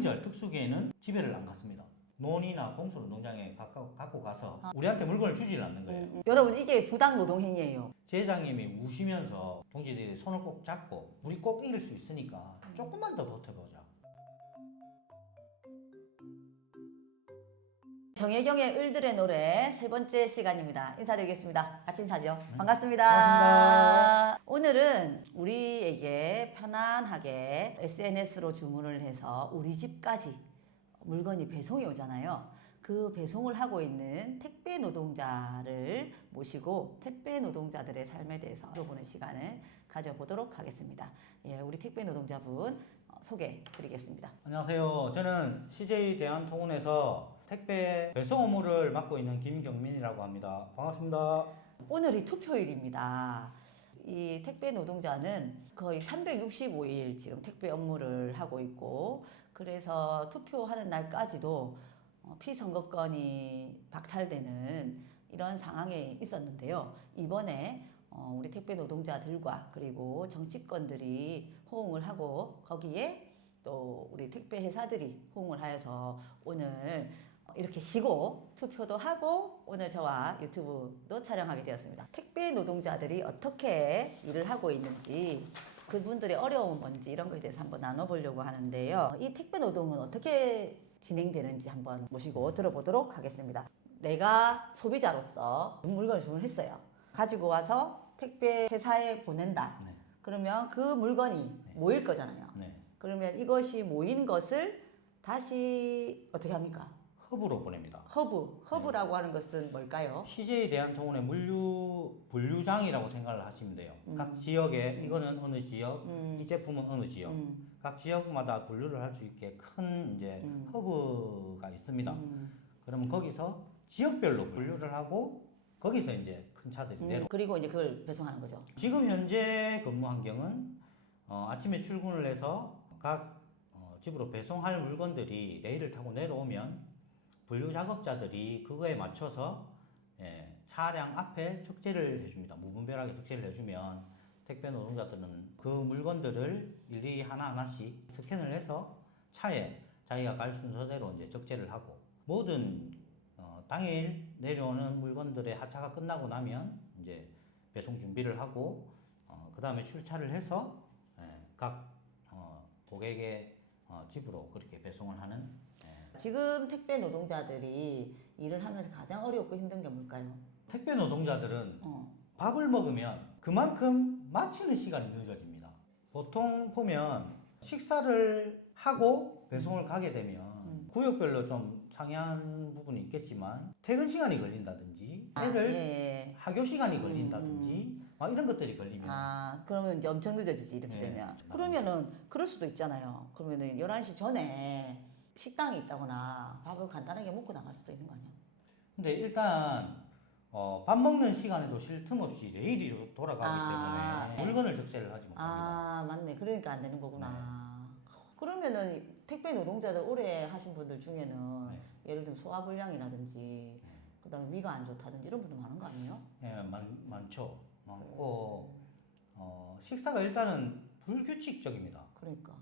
명절 특수기에는 집에를 안 갔습니다. 논이나 공소노동장에 갖고 가서 우리한테 물건을 주질 않는 거예요. 여러분 이게 부당 노동 행위예요. 제장님이 우시면서 동지들이 손을 꼭 잡고 우리 꼭 이길 수 있으니까 조금만 더 버텨보자. 정혜경의 을들의 노래 세 번째 시간입니다. 인사드리겠습니다. 같이 인사죠. 반갑습니다. 반갑습니다. 오늘은 우리에게 편안하게 SNS로 주문을 해서 우리 집까지 물건이 배송이 오잖아요. 그 배송을 하고 있는 택배 노동자를 모시고 택배 노동자들의 삶에 대해서 알아보는 시간을 가져보도록 하겠습니다. 예, 우리 택배 노동자분 소개 드리겠습니다. 안녕하세요. 저는 CJ 대한통운에서 택배 배송 업무를 맡고 있는 김경민이라고 합니다. 반갑습니다. 오늘이 투표일입니다. 이 택배 노동자는 거의 365일 지금 택배 업무를 하고 있고, 그래서 투표하는 날까지도 피선거권이 박탈되는 이런 상황에 있었는데요. 이번에 우리 택배 노동자들과 그리고 정치권들이 호응을 하고 거기에 또 우리 택배 회사들이 호응을 하여서 오늘 이렇게 쉬고 투표도 하고 오늘 저와 유튜브도 촬영하게 되었습니다. 택배 노동자들이 어떻게 일을 하고 있는지, 그분들의 어려움은 뭔지 이런 거에 대해서 한번 나눠보려고 하는데요. 이 택배 노동은 어떻게 진행되는지 한번 모시고 들어보도록 하겠습니다. 내가 소비자로서 물건을 주문했어요. 가지고 와서 택배 회사에 보낸다. 네. 그러면 그 물건이 모일 거잖아요. 네. 그러면 이것이 모인 것을 다시 어떻게 합니까? 허브로 보냅니다. 허브라고 하는 것은 뭘까요? CJ 대한통운의 분류장이라고 생각을 하시면 돼요. 각 지역에 이거는 어느 지역, 이 제품은 어느 지역, 각 지역마다 분류를 할 수 있게 큰 이제 허브가 있습니다. 그러면 거기서 지역별로 분류를 하고 거기서 이제 큰 차들이 내려. 그리고 이제 그걸 배송하는 거죠. 지금 현재 근무 환경은 아침에 출근을 해서 각 집으로 배송할 물건들이 레일을 타고 내려오면 분류 작업자들이 그거에 맞춰서 차량 앞에 적재를 해줍니다. 무분별하게 적재를 해주면 택배 노동자들은 그 물건들을 일일이 하나하나씩 스캔을 해서 차에 자기가 갈 순서대로 이제 적재를 하고, 모든 당일 내려오는 물건들의 하차가 끝나고 나면 이제 배송 준비를 하고 그 다음에 출차를 해서 각 고객의 집으로 그렇게 배송을 하는. 지금 택배 노동자들이 일을 하면서 가장 어렵고 힘든 게 뭘까요? 택배 노동자들은 밥을 먹으면 그만큼 마치는 시간이 늦어집니다. 보통 보면 식사를 하고 배송을 가게 되면 구역별로 좀 상이한 부분이 있겠지만 퇴근 시간이 걸린다든지 애들 학교 시간이 걸린다든지 막 이런 것들이 걸리면 그러면 이제 엄청 늦어지지 이렇게 네. 되면. 그러면은 그럴 수도 있잖아요. 그러면은 11시 전에 식당이 있다거나 밥을 간단하게 먹고 나갈 수도 있는 거 아니야? 근데 일단 밥 먹는 시간에도 쉴 틈 없이 레일이 돌아가기 때문에 물건을 적재를 하지 못합니다. 맞네. 그러니까 안 되는 거구나. 그러면은 택배 노동자들 오래 하신 분들 중에는 예를 들면 소화불량이라든지 그다음에 위가 안 좋다든지 이런 분들 많은 거 아니에요? 예, 많죠. 많고 식사가 일단은 불규칙적입니다. 그러니까.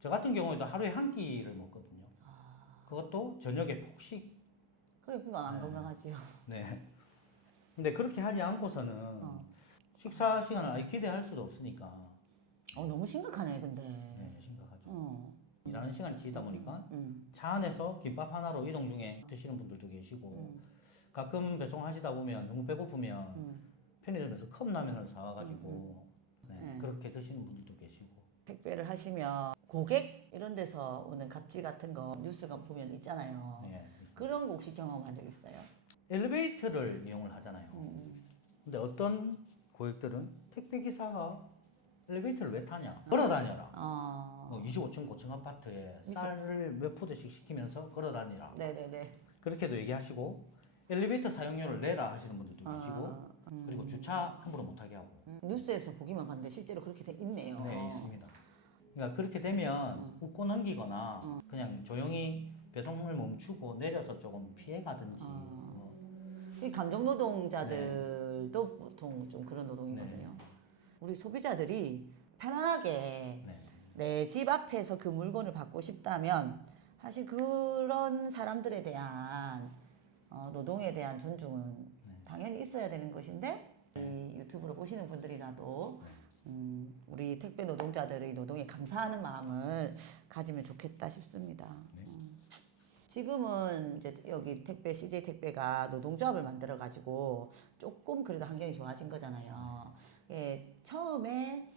저 같은 경우에도 하루에 한 끼를 먹거든요. 그것도 저녁에 폭식. 그러니까 안 건강하지요. 네. 근데 그렇게 하지 않고서는 식사 시간을 아예 기대할 수도 없으니까. 너무 심각하네, 근데. 네, 심각하죠. 일하는 시간이 길다 보니까 차 안에서 김밥 하나로 이동 중에 드시는 분들도 계시고, 가끔 배송하시다 보면 너무 배고프면 편의점에서 컵라면을 사와가지고 그렇게 드시는 분들도 계시고. 택배를 하시면 고객 이런 데서 오는 갑질 같은 거 뉴스가 보면 있잖아요. 네. 그런 거 혹시 경험한 적 있어요? 엘리베이터를 이용을 하잖아요. 근데 어떤 고객들은 택배기사가 엘리베이터를 왜 타냐? 걸어 다녀라. 25층 고층 아파트에 쌀을 몇 푸드씩 시키면서 걸어 다니라. 네네네. 그렇게도 얘기하시고, 엘리베이터 사용료를 내라 하시는 분들도 계시고, 그리고 주차 함부로 못하게 하고. 뉴스에서 보기만 봤는데 실제로 그렇게 있네요. 네, 있습니다. 그러니까 그렇게 되면 웃고 넘기거나 그냥 조용히 배송을 멈추고 내려서 조금 피해가든지. 이 감정 노동자들도 보통 좀 그런 노동이거든요. 우리 소비자들이 편안하게 내 집 앞에서 그 물건을 받고 싶다면 사실 그런 사람들에 대한 노동에 대한 존중은 당연히 있어야 되는 것인데 이 유튜브로 보시는 분들이라도 우리 택배 노동자들의 노동에 감사하는 마음을 가지면 좋겠다 싶습니다. 지금은 이제 여기 택배 CJ 택배가 노동조합을 만들어 가지고 조금 그래도 환경이 좋아진 거잖아요. 예, 처음에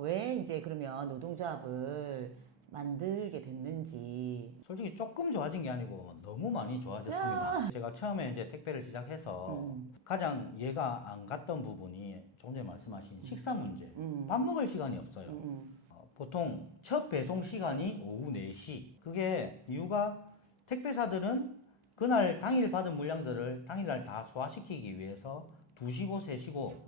왜 이제 그러면 노동조합을 만들게 됐는지. 솔직히 조금 좋아진 게 아니고 너무 많이 좋아졌습니다. 제가 처음에 이제 택배를 시작해서 가장 이해가 안 갔던 부분이 조금 전에 말씀하신 식사 문제. 밥 먹을 시간이 없어요. 보통 첫 배송 시간이 오후 4시. 그게 이유가 택배사들은 그날 당일 받은 물량들을 당일날 다 소화시키기 위해서 2시고 3시고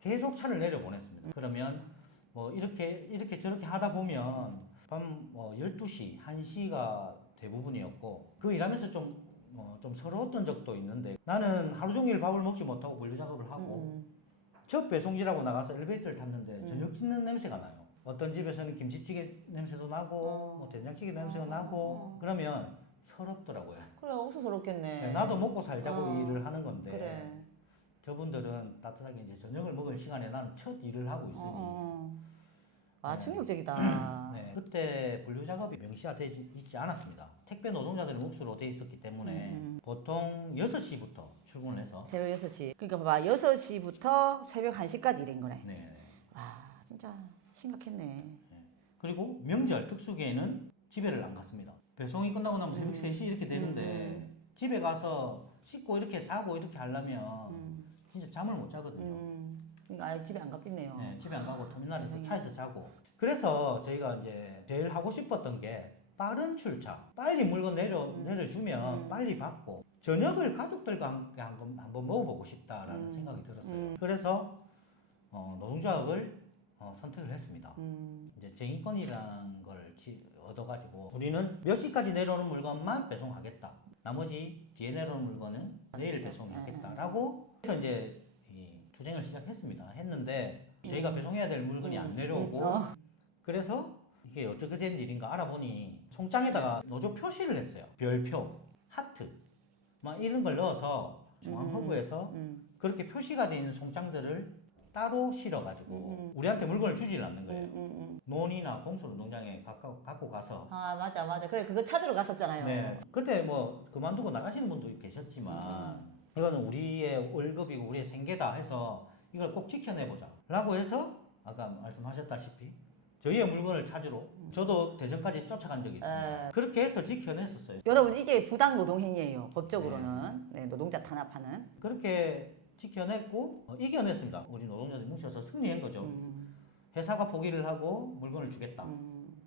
계속 차를 내려보냈습니다. 그러면 뭐 이렇게 저렇게 하다 보면 밤 12시, 1시가 대부분이었고 그 일하면서 좀 서러웠던 적도 있는데 나는 하루 종일 밥을 먹지 못하고 분류 작업을 하고 첫 배송지라고 나가서 엘리베이터를 탔는데 저녁 찢는 냄새가 나요. 어떤 집에서는 김치찌개 냄새도 나고 뭐 된장찌개 냄새가 나고 그러면 서럽더라고요. 그래, 옥수스럽겠네. 네, 나도 먹고 살자고 일을 하는 건데 그래. 저분들은 따뜻하게 이제 저녁을 먹을 시간에 나는 첫 일을 하고 있으니 아, 충격적이다. 네, 그때 분류 작업이 명시화되지 있지 않았습니다. 택배 노동자들의 몫으로 돼 있었기 때문에 보통 6시부터 출근을 해서 새벽 6시. 그러니까 봐봐, 6시부터 새벽 1시까지 일인 거네. 네. 와, 진짜 심각했네. 그리고 명절 특수기에는 집에를 안 갔습니다. 배송이 끝나고 나면 새벽 3시 이렇게 되는데 집에 가서 씻고 이렇게 사고 이렇게 하려면 진짜 잠을 못 자거든요. 그러니까 아예 집에 안 갔겠네요. 네, 집에 안 가고 터미널에서 세상에. 차에서 자고. 그래서 저희가 이제 제일 하고 싶었던 게 빠른 출차. 빨리 물건 내려주면 빨리 받고 저녁을 가족들과 함께 한번 먹어보고 싶다라는 생각이 들었어요. 그래서 노동조합을 선택을 했습니다. 이제 쟁의권이라는 걸 얻어가지고 우리는 몇 시까지 내려오는 물건만 배송하겠다. 나머지 뒤에 내려오는 물건은 내일 배송하겠다라고 해서 이제 투쟁을 시작했습니다. 했는데 저희가 배송해야 될 물건이 안 내려오고 그래서 이게 어떻게 된 일인가 알아보니 송장에다가 노조 표시를 했어요. 별표, 하트 막 이런 걸 넣어서 중앙허브에서 그렇게 표시가 되어 있는 송장들을 따로 실어가지고 우리한테 물건을 주질 않는 거예요. 논이나 공소노동장에 갖고 가서 아, 맞아. 그래, 그거 찾으러 갔었잖아요. 네, 그때 뭐 그만두고 나가시는 분도 계셨지만 이거는 우리의 월급이고 우리의 생계다 해서 이걸 꼭 지켜내보자 라고 해서 아까 말씀하셨다시피 저희의 물건을 찾으러 저도 대전까지 쫓아간 적이 있습니다. 그렇게 해서 지켜냈었어요. 여러분, 이게 부당 노동행위예요. 법적으로는. 네, 노동자 탄압하는. 그렇게 지켜냈고 이겨냈습니다. 우리 노동자들이 뭉쳐서 승리한 거죠. 회사가 포기를 하고 물건을 주겠다.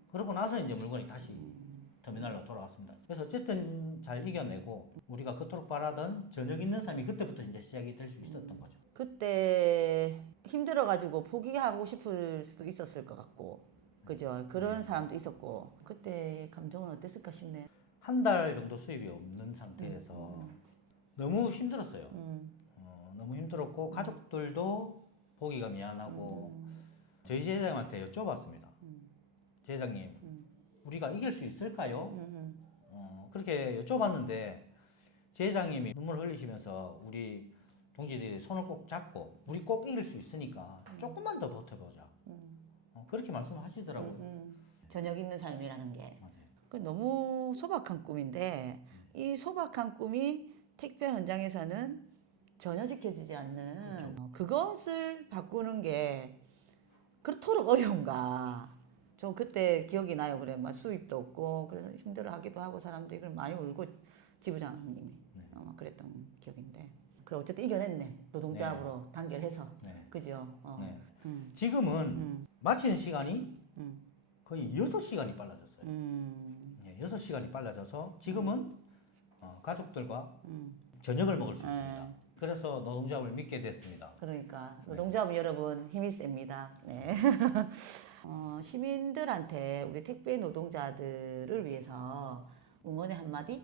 그러고 나서 이제 물건이 다시 터미널로 돌아왔습니다. 그래서 어쨌든 잘 이겨내고 우리가 그토록 바라던 저녁 있는 삶이 그때부터 이제 시작이 될 수 있었던 거죠. 그때 힘들어가지고 포기하고 싶을 수도 있었을 것 같고, 그죠? 그런 사람도 있었고, 그때 감정은 어땠을까 싶네. 한 달 정도 수입이 없는 상태에서 너무 힘들었어요. 너무 힘들었고 가족들도 보기가 미안하고 저희 제장님한테 여쭤봤습니다. 제장님, 우리가 이길 수 있을까요? 그렇게 여쭤봤는데 제장님이 눈물 흘리시면서 우리 동지들이 손을 꼭 잡고 우리 꼭 이길 수 있으니까 조금만 더 버텨보자. 그렇게 말씀하시더라고요. 저녁 있는 삶이라는 게. 맞아요. 그 너무 소박한 꿈인데 이 소박한 꿈이 택배 현장에서는 전혀 지켜지지 않는 그것을 바꾸는 게 그토록 어려운가. 저 그때 기억이 나요. 그래, 막 수입도 없고 그래서 힘들어하기도 하고 사람들이 그걸 많이 울고 지부장님이 막 그랬던 기억인데. 그래 어쨌든 이겨냈네. 노동조합으로 단결해서. 그죠? 네. 지금은 마치는 시간이 거의 6시간이 빨라졌어요. 6시간이 빨라져서 지금은 가족들과 저녁을 먹을 수 있습니다. 그래서 노동조합을 믿게 됐습니다. 그러니까 노동조합 여러분 힘이 셉니다. 네. 시민들한테 우리 택배 노동자들을 위해서 응원의 한마디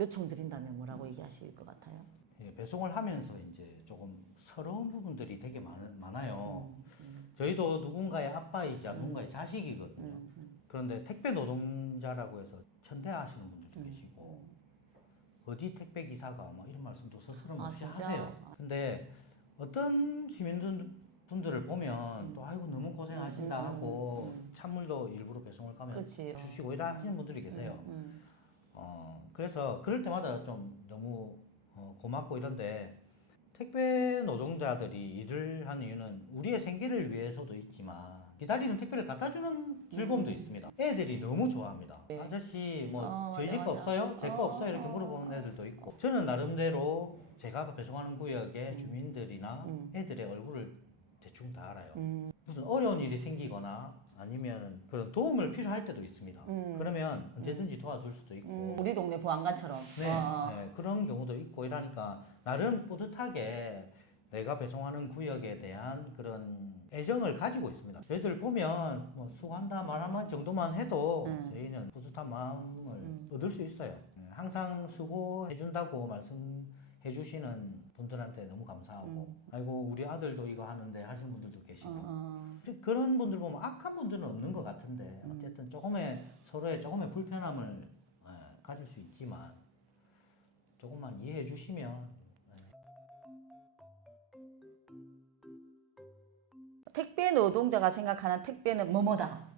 요청드린다면 뭐라고 얘기하실 것 같아요? 예, 배송을 하면서 이제 조금 서러운 부분들이 되게 많아요. 저희도 누군가의 아빠이자 누군가의 자식이거든요. 그런데 택배 노동자라고 해서 천대하시는 분들도 계시고 어디 택배 기사가 막 이런 말씀도 스스럼 아, 없이 진짜? 하세요. 근데 어떤 시민분들을 보면 또 아이고 너무 고생하신다 하고 찬물도 일부러 배송을 가면 그렇지. 주시고 이런 하시는 분들이 계세요. 음. 그래서 그럴 때마다 좀 너무 고맙고 이런데 택배 노동자들이 일을 하는 이유는 우리의 생계를 위해서도 있지만 기다리는 택배를 갖다 주는 즐거움도 있습니다. 애들이 너무 좋아합니다. 네. 아저씨 뭐 저희 맞아, 집 거 맞아. 없어요? 제 거 없어요? 이렇게 물어보는 애들도 있고 저는 나름대로 제가 배송하는 구역의 주민들이나 애들의 얼굴을 대충 다 알아요. 무슨 어려운 일이 생기거나 아니면 그런 도움을 필요할 때도 있습니다. 그러면 언제든지 도와줄 수도 있고 우리 동네 보안관처럼. 네, 네, 그런 경우도 있고 이러니까 나름 뿌듯하게 내가 배송하는 구역에 대한 그런 애정을 가지고 있습니다. 저희들 보면 뭐 수고한다 말하면 정도만 해도 저희는 뿌듯한 마음을 얻을 수 있어요. 네, 항상 수고해준다고 말씀해 주시는 분들한테 너무 감사하고 아이고 우리 아들도 이거 하는데 하시는 분들도 계시고 그런 분들 보면 악한 분들은 없는 것 같은데 어쨌든 서로의 조금의 불편함을 가질 수 있지만 조금만 이해해 주시면 택배 노동자가 생각하는 택배는 뭐뭐다.